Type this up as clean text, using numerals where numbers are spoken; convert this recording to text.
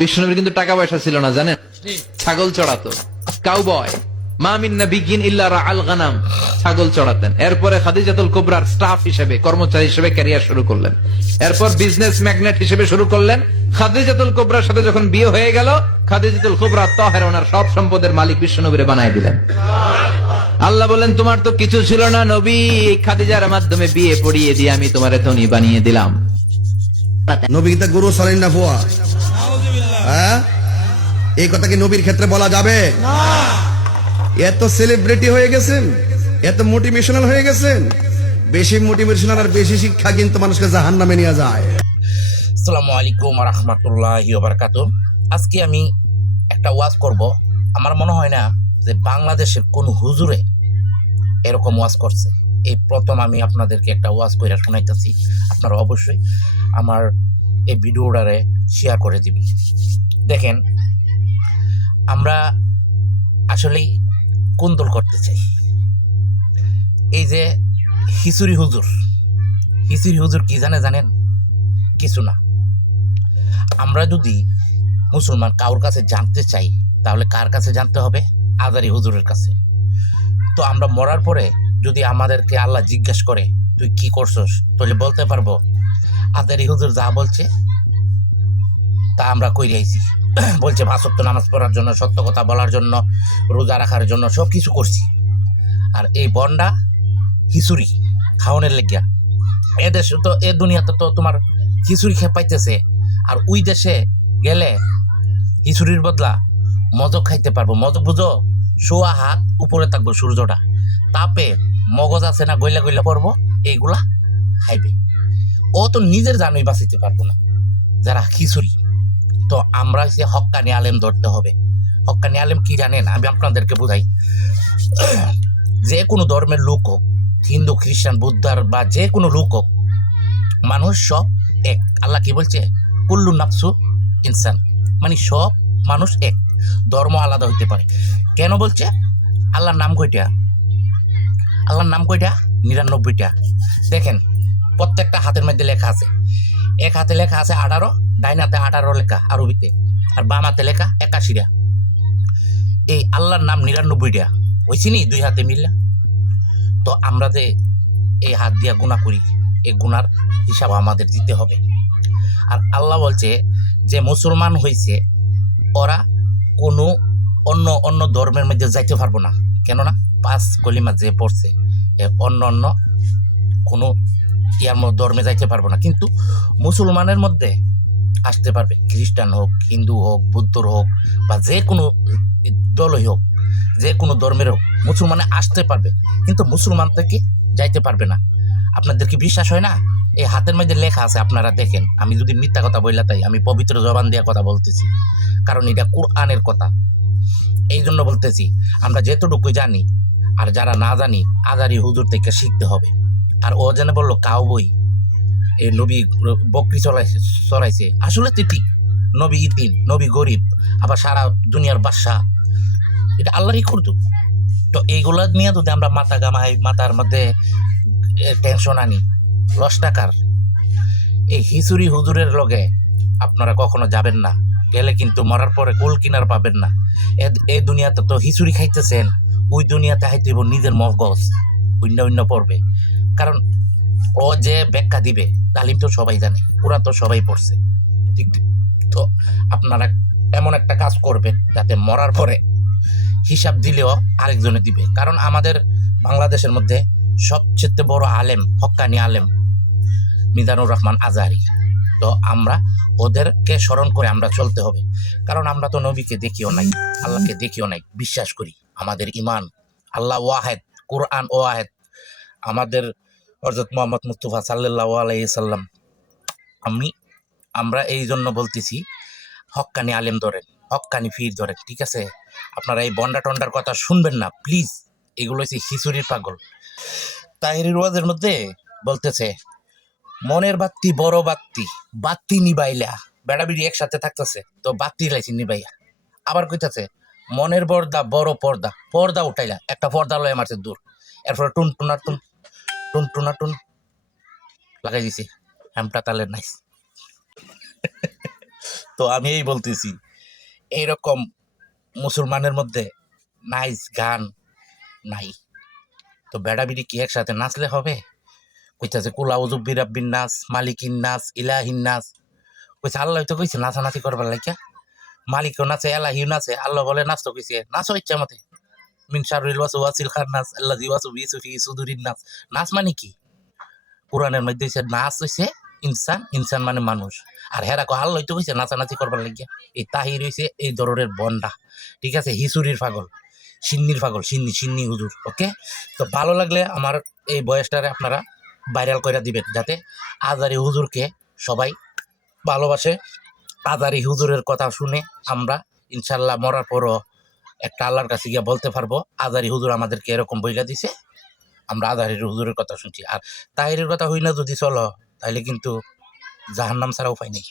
বিষ্ণুনবীর কিন্তু টাকা পয়সা ছিল না, জানেন? ছাগল চড়াতো, কাউবয়। মা মিন নাবিয়্যিন ইল্লা রাআল গানাম, ছাগল চড়াতেন। এরপরে খাদিজাতুল কুবরার স্টাফ হিসেবে, কর্মচারী হিসেবে ক্যারিয়ার শুরু করলেন। এরপর বিজনেস ম্যাগনেট হিসেবে শুরু করলেন। খাদিজাতুল কুবরার সাথে যখন বিয়ে হয়ে গেল, খাদিজাতুল কুবরা তাহেরা ওনার সব সম্পদের মালিক বিশ্বনবীরে বানায় দিলেন। আল্লাহ বলেন, তোমার তো কিছু ছিল না নবী, এই খাদিজার মাধ্যমে বিয়ে পড়িয়ে দিয়ে আমি তোমারে ধনী বানিয়ে দিলাম। নবী কি তা গরু চলেন না ফুয়া? হ্যাঁ, এই কথা কি নবীর ক্ষেত্রে বলা যাবে? এত সেলিব্রিটি হয়ে গেছেন, এত মোটিভেশনাল হয়ে গেছেন। বেশি মোটিভেশনাল আর বেশি শিক্ষা কিন্তু মানুষকে জাহান্নামে নিয়ে যায়। আসসালামু আলাইকুম রাহমাতুল্লাহি ওয়া বারাকাতুহু। আজকে আমি একটা ওয়াজ করব। আমার মনে হয় না যে বাংলাদেশের কোন হুজুরে এরকম ওয়াজ করছে। এই প্রথম আমি আপনাদেরকে একটা ওয়াজ কইরা শোনাইতেছি। আপনারা অবশ্যই আমার এই ভিডিওটারে শেয়ার করে দিবেন। দেখেন, আমরা আসলেই কোন দল করতে চাই? এই যে খিচুড়ি হুজুর কি জানেন? কিছু না। আমরা যদি মুসলমান কারোর কাছে জানতে চাই, তাহলে কার কাছে জানতে হবে? আজারি হুজুরের কাছে। তো আমরা মরার পরে যদি আমাদেরকে আল্লাহ জিজ্ঞাসা করে তুই কি করছস, তাহলে বলতে পারবো আজারি হুজুর যা বলছে তা আমরা কইরে আইছি। বলছে 5 ওয়াক্ত নামাজ পড়ার জন্য, সত্য কথা বলার জন্য, রোজা রাখার জন্য সব কিছু করছি। আর এই বন্ডা খিচুড়ি খাওয়ানোর লেগিয়া এ দেশে তো, এ দুনিয়াতে তো তোমার খিচুড়ি খেয়ে পাইতেছে। আর ওই দেশে গেলে খিচুড়ির বদলা মজক খাইতে পারবো। মজক বুঝো? শোয়া হাত উপরে থাকবো, সূর্যটা তাপে মগজ আছে না, গইলা গইলা পড়বো, এইগুলা খাইবে। ও তো নিজের জানুই বাঁচাইতে পারবো না, যারা খিচুড়ি। তো আমরা হচ্ছে হক্কানি আলেম ধরতে হবে। হক্কানি আলেম কি জানেন? আমি আপনাদেরকে বুঝাই। যে কোনো ধর্মের লোক হোক, হিন্দু, খ্রিস্টান, বুদ্ধার বা যে কোনো লোক হোক, মানুষ সব এক। আল্লাহ কি বলছে? কুল্লু নাফসু ইনসান, মানে সব মানুষ এক, ধর্ম আলাদা হইতে পারে। কেন বলছে? আল্লাহর নাম কয়টা? 99টা। দেখেন, প্রত্যেকটা হাতের মধ্যে লেখা আছে। এক হাতে লেখা আছে 18, ডাইন হাতে 18 লেখা আরবিতে, আর বাম হাতে লেখা 81টা। এই আল্লাহর নাম 99টা হয়েছি নি, 2 হাতে মিললা। তো আমরা যে এই হাত দিয়া গুনাহ করি, এই গুনার হিসাব আমাদের দিতে হবে। আর আল্লাহ বলছে যে মুসলমান হয়েছে ওরা কোনো অন্য ধর্মের মধ্যে যাইতে পারবো না। কেননা 5 কলিমা যে পড়ছে, অন্য কোনো ধর্মে যাইতে পারবো না, কিন্তু মুসলমানের মধ্যে আসতে পারবে। খ্রিস্টান হোক, হিন্দু হোক, বুদ্ধর হোক, বা যে কোনো দলই হোক, যে কোনো ধর্মের হোক, মুসলমানে আসতে পারবে, কিন্তু মুসলমান থেকে যাইতে পারবে না। আপনাদের কি বিশ্বাস হয় না? এই হাতের মধ্যে লেখা আছে, আপনারা দেখেন। আমি যদি মিথ্যা কথা বললা, তাই আমি পবিত্র জবান দিয়ে কথা বলতেছি, কারণ এটা কোরআনের কথা। এই জন্য বলতেছি, আমরা যেতটুকু জানি আর যারা না জানি, আজারি হুজুর থেকে শিখতে হবে। আর ও যেন বললো কাউবই, এই নবী বকরি চড়াইছে, আসলে তো ঠিক। নবী ইতিম, নবী গরিব, আবার সারা দুনিয়ার বাদশা, এটা আল্লাহরই করতো। তো এইগুলা নিয়ে যদি আমরা মাথা গামাই, মাথার মধ্যে টেনশন আনি, লস টাকার, এই খিচুড়ি হুজুরের লগে আপনারা কখনো যাবেন না। গেলে কিন্তু মরার পরে কুল কিনার পাবেন না। এই দুনিয়াতে তো খিচুড়ি খাইতেছেন, ওই দুনিয়াতে হাইতে নিজের মগজ অন্য পড়বে। কারণ ও যে ব্যাখ্যা দিবে, তালিম তো সবাই জানে, ওরা তো সবাই পড়ছে। ঠিক। তো আপনারা এমন একটা কাজ করবেন যাতে মরার পরে হিসাব দিলেও আরেকজনে দিবে। কারণ আমাদের বাংলাদেশের মধ্যে সবচেয়ে বড় আলেম, হক্কানি আলেম মিজানুর রহমান আজহারী। তো আমরা ওদেরকে স্মরণ করে আমরা চলতে হবে। কারণ আমরা তো নবীকে দেখিও নাই, আল্লাহকে দেখিও নাই, বিশ্বাস করি। আমাদের ইমান, আল্লাহ ওয়াহেদ, কোরআন ওয়াহেদ, আমাদের হযরত মুহাম্মদ মুস্তাফা সাল্লাল্লাহু আলাইহি সাল্লাম। আমরা এই জন্য বলতেছি, হক্কানি আলেম ধরেন, হক্কানি পীর ধরেন, ঠিক আছে? আপনারা এই বন্ডা টন্ডার কথা শুনবেন না প্লিজ। এগুলো হচ্ছে খিচুড়ির পাগল। তাহিরের ওয়াজের মধ্যে বলতেছে, মনের বাত্তি বড় বাত্তি, বাত্তি নিবাইলা, বেড়াবিড়ি একসাথে থাকতেছে, তো বাত্তি লাইছি নিবাইয়া। আবার কইতাছে মনের পর্দা বড় পর্দা, পর্দা উঠাইলা, একটা পর্দা লয়ে মারছে দূর। এরপরে টুন টুনা টুন লাগাই দিছি হ্যামটা তালের নাইস। তো আমি এই বলতেছি, এইরকম মুসলমানের মধ্যে নাইস গান নাই, তো বেড়া বিড়ি কি একসাথে নাচলে হবে? কইতাছে কুলাউজু বিরাব্বিন নাচ, মালিকিন নাচ, ইলাহিন নাচ। কইছে আল্লাহ তো কইছে নাচানাচি করবার লাগিয়া, মালিকও নাচে, এলাহিও নাচে, আল্লাহ বলে নাচ তো কইছে নাচো ইচ্ছা মতে। মিন শাররিল ওয়াসওয়াসিল খান্নাস আল্লাযী ওয়াসওয়াসু ফি সুদুরিন নাস। নাচ মানে কি? কোরআনের মধ্যে হইছে নাচ হইছে ইনসান, ইনসান মানে মানুষ। আর হেরা কো আল্লাহ তো কইছে নাচানাচি করবার লাগিয়া। এই তাহির হইছে এই ধরনের বন্ডা, ঠিক আছে? হিসুরির পাগল, সিন্নির পাগল, সিন্নি হুজুর। ওকে, তো ভালো লাগলে আমার এই বয়সটারে আপনারা ভাইরাল করে দিবেন, যাতে আজারি হুজুরকে সবাই ভালোবাসে। আজারি হুজুরের কথা শুনে আমরা ইনশাল্লাহ মরার পরও একটা আল্লাহর কাছে গিয়ে বলতে পারবো আজারি হুজুর আমাদেরকে এরকম বইলা দিছে, আমরা আজারির হুজুরের কথা শুনছি। আর তাহিরের কথা হই না যদি চলো, তাহলে কিন্তু জাহান্নাম ছাড়া উপায় নেই।